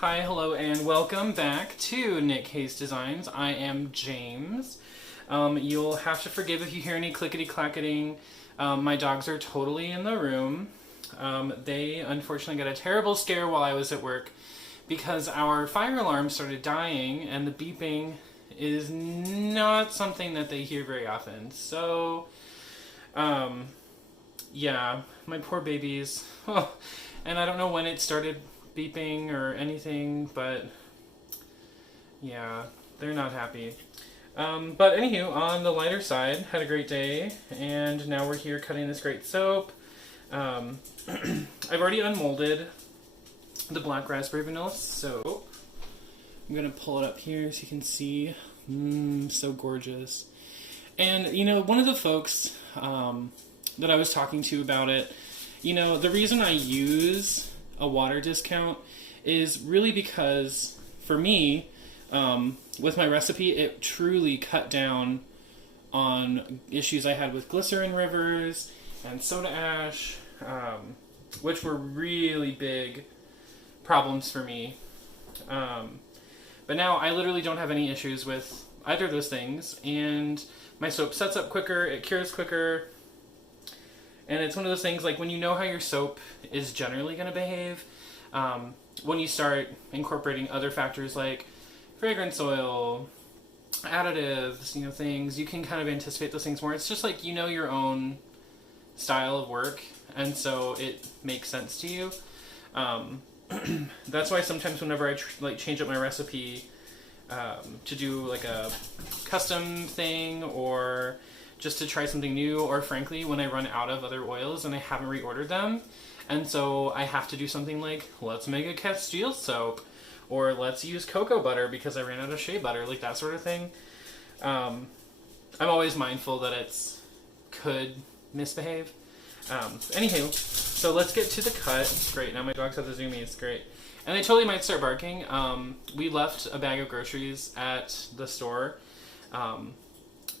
Hi, hello, and welcome back to Nick Hayes Designs. I am James. You'll have to forgive if you hear any clickety-clacketing. My dogs are totally in the room. They unfortunately got a terrible scare while I was at work because our fire alarm started dying and the beeping is not something that they hear very often. So, yeah, my poor babies. Oh, and I don't know when it started beeping or anything, but yeah, they're not happy. But anywho, on the lighter side, had a great day, and now we're here cutting this great soap. I've already unmolded the black raspberry vanilla soap. I'm gonna pull it up here so you can see. So gorgeous. And you know, one of the folks that I was talking to about it, you know, the reason I use a water discount is really because for me, with my recipe, it truly cut down on issues I had with glycerin rivers and soda ash, which were really big problems for me. But now I literally don't have any issues with either of those things, and my soap sets up quicker, it cures quicker. And it's one of those things, like, when you know how your soap is generally going to behave, when you start incorporating other factors like fragrance oil, additives, you know, things, you can kind of anticipate those things more. It's just like, you know, your own style of work, and so it makes sense to you. That's why sometimes whenever I change up my recipe to do like a custom thing, or just to try something new, or frankly, when I run out of other oils and I haven't reordered them, and so I have to do something like, let's make a Castile soap, or let's use cocoa butter because I ran out of shea butter, like that sort of thing. I'm always mindful that it's could misbehave. Anywho, so let's get to the cut. Great, now my dogs have the zoomies, great. And they totally might start barking. We left a bag of groceries at the store,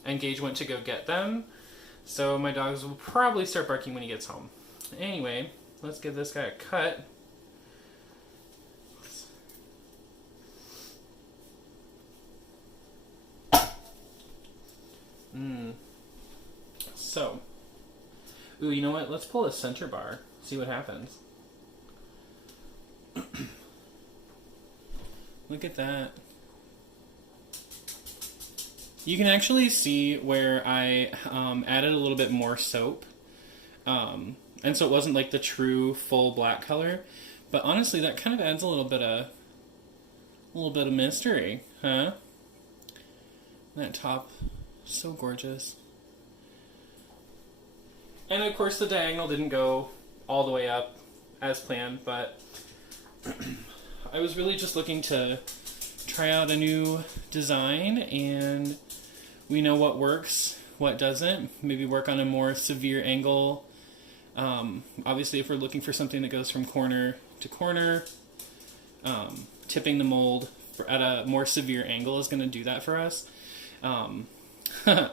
and Gage went to go get them, so my dogs will probably start barking when he gets home. Anyway, let's give this guy a cut. So, ooh, you know what? Let's pull a center bar, see what happens. Look at that. You can actually see where I added a little bit more soap. And so it wasn't like the true full black color. But honestly, that kind of adds a little bit of mystery, huh? That top, so gorgeous. And of course the diagonal didn't go all the way up as planned, but I was really just looking to try out a new design, and we know what works, what doesn't. Maybe work on a more severe angle. Obviously, if we're looking for something that goes from corner to corner, tipping the mold at a more severe angle is going to do that for us. But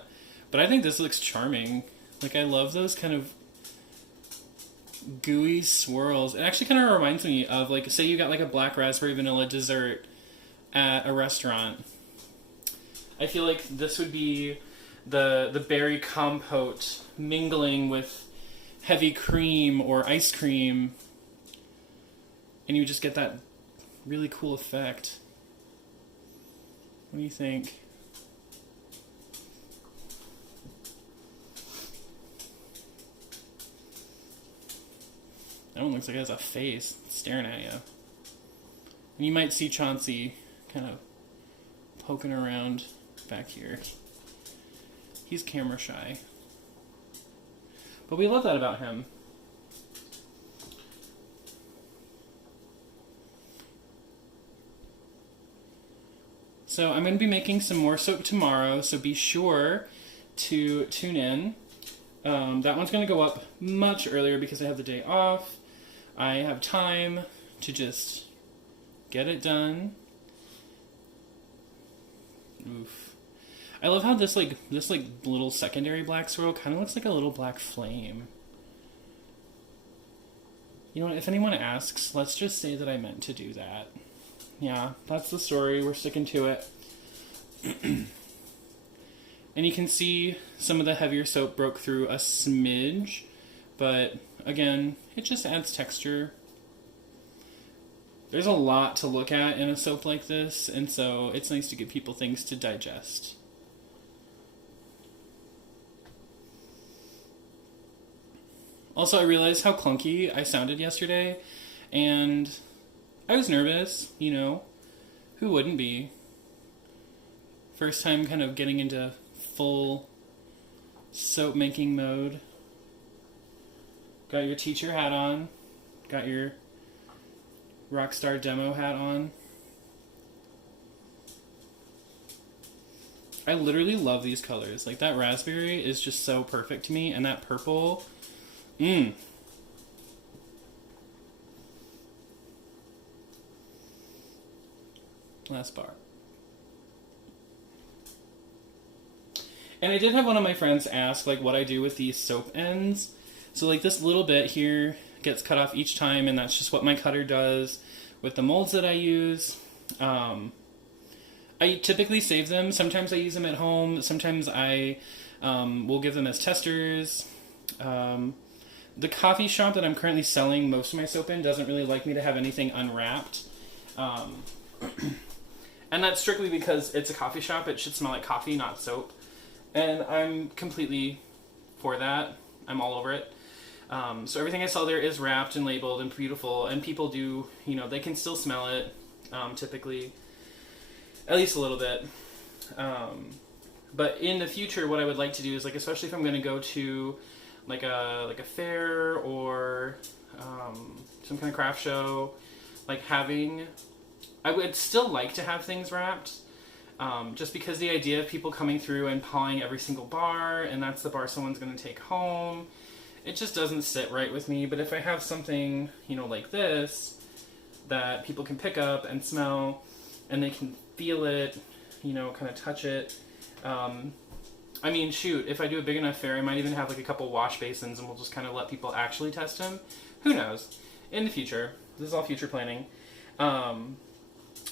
I think this looks charming. Like, I love those kind of gooey swirls. It actually kind of reminds me of, like, say you got like a black raspberry vanilla dessert at a restaurant. I feel like this would be the berry compote mingling with heavy cream or ice cream, and you just get that really cool effect. What do you think? That one looks like it has a face staring at you. And you might see Chauncey kind of poking around back here. He's camera shy. But we love that about him. So I'm going to be making some more soap tomorrow, so be sure to tune in. That one's going to go up much earlier because I have the day off. I have time to just get it done. Oof. I love how this little secondary black swirl kind of looks like a little black flame. You know what, if anyone asks, let's just say that I meant to do that. yeah, that's the story. We're sticking to it. And you can see some of the heavier soap broke through a smidge, but again, it just adds texture. There's a lot to look at in a soap like this, and so it's nice to give people things to digest. Also, I realized how clunky I sounded yesterday, and I was nervous, you know. Who wouldn't be? First time kind of getting into full soap making mode. Got your teacher hat on. Got your Rockstar demo hat on. I literally love these colors. Like, that raspberry is just so perfect to me, and that purple, Last bar. And I did have one of my friends ask, like, what I do with these soap ends. So, like, this little bit here gets cut off each time, and that's just what my cutter does with the molds that I use. I typically save them. Sometimes I use them at home. Sometimes I will give them as testers. The coffee shop that I'm currently selling most of my soap in doesn't really like me to have anything unwrapped. And that's strictly because it's a coffee shop. It should smell like coffee, not soap. And I'm completely for that. I'm all over it. So everything I sell there is wrapped and labeled and beautiful. And people do, you know, they can still smell it, typically. At least a little bit. But in the future, what I would like to do is, like, especially if I'm going to go to like a fair or some kind of craft show, like I would still like to have things wrapped, just because the idea of people coming through and pawing every single bar, and that's the bar someone's going to take home, it just doesn't sit right with me. But if I have something, you know, like this, that people can pick up and smell, and they can feel it, you know, kind of touch it. I mean, shoot, if I do a big enough fair, I might even have like a couple wash basins, and we'll just kind of let people actually test them. Who knows? In the future. This is all future planning.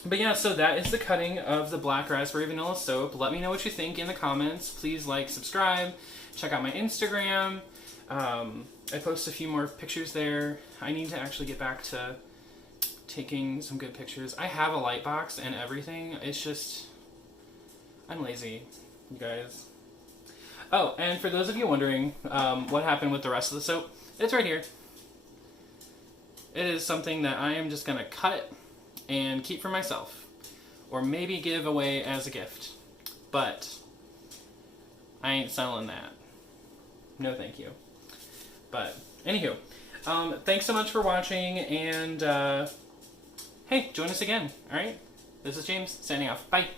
But yeah, so that is the cutting of the black raspberry vanilla soap. Let me know what you think in the comments. Please like, subscribe, check out my Instagram. I post a few more pictures there. I need to actually get back to taking some good pictures. I have a light box and everything. It's just, I'm lazy, you guys. Oh, and for those of you wondering what happened with the rest of the soap, it's right here. It is something that I am just going to cut and keep for myself, or maybe give away as a gift. But I ain't selling that. No thank you. But anywho, thanks so much for watching, and hey, join us again. Alright, this is James signing off. Bye.